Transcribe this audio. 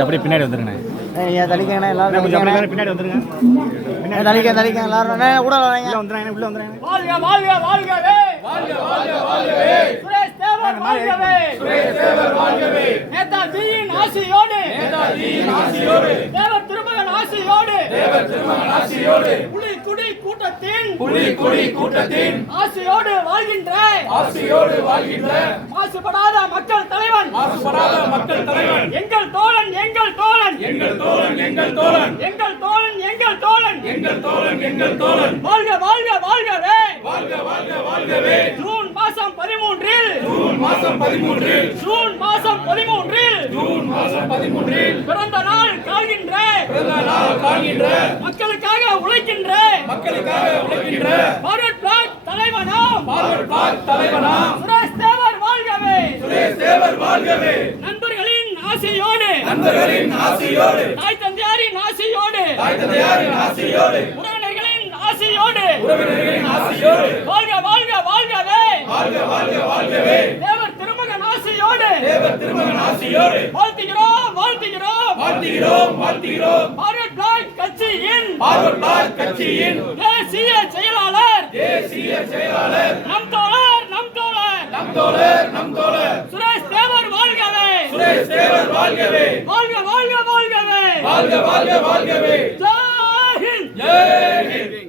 அப்படியே பின்னாடி வந்துருங்க. நீங்க தலிக்கங்கண்ணே எல்லாரும் கொஞ்சம் அப்படியே பின்னாடி வந்துருங்க. தலிக்க எல்லாரும் கூட வாங்க. உள்ள வந்துறாங்க, உள்ள வந்துறாங்க. வாழ்க வாழ்க வாழ்கவே வாழ்க வாழ்க வாழ்கவே சுரேஷ் தேவர் வாழ்கவே சுரேஷ் தேவர் வாழ்கவே நேதாஜியின் ஆசியோடு நேதாஜியின் ஆசியோடு தேவர் திருமகன் ஆசியோடு தேவர் திருமகன் ஆசியோடு புலிக்குடி கூட்டத்தின் ஆசியோடு வாழ்கின்ற மாசுபடாத மக்கள் தலைவன் எங்கள் தோழன் வாழ்க வாழ்க வாழ்கவே ஜூன் மாசம் 13 பிறந்த நாள் காண்கின்ற மக்களுக்காக உழைக்கின்ற ஃபார்வர்ட் பிளாக் தலைவனாம் சுரேஷ் தேவர் வாழ்கவே நண்பர்களின் ஆசையோடு தாய் தந்தையாரின் ஆசையோடு உறவினர்களின் ஆசையோடு வாழ்க வாழ்கவே தேவர் திருமகன் ஆசையோடு வாழ்த்துகிறோம் ஃபார்வர்ட் பிளாக் கட்சியின் தேசிய செயலாளர் நம் தோழர் சுரேஷ் தேவர் வாழ்கவே வாழ்கவே ஜெய் ஹிந்த்.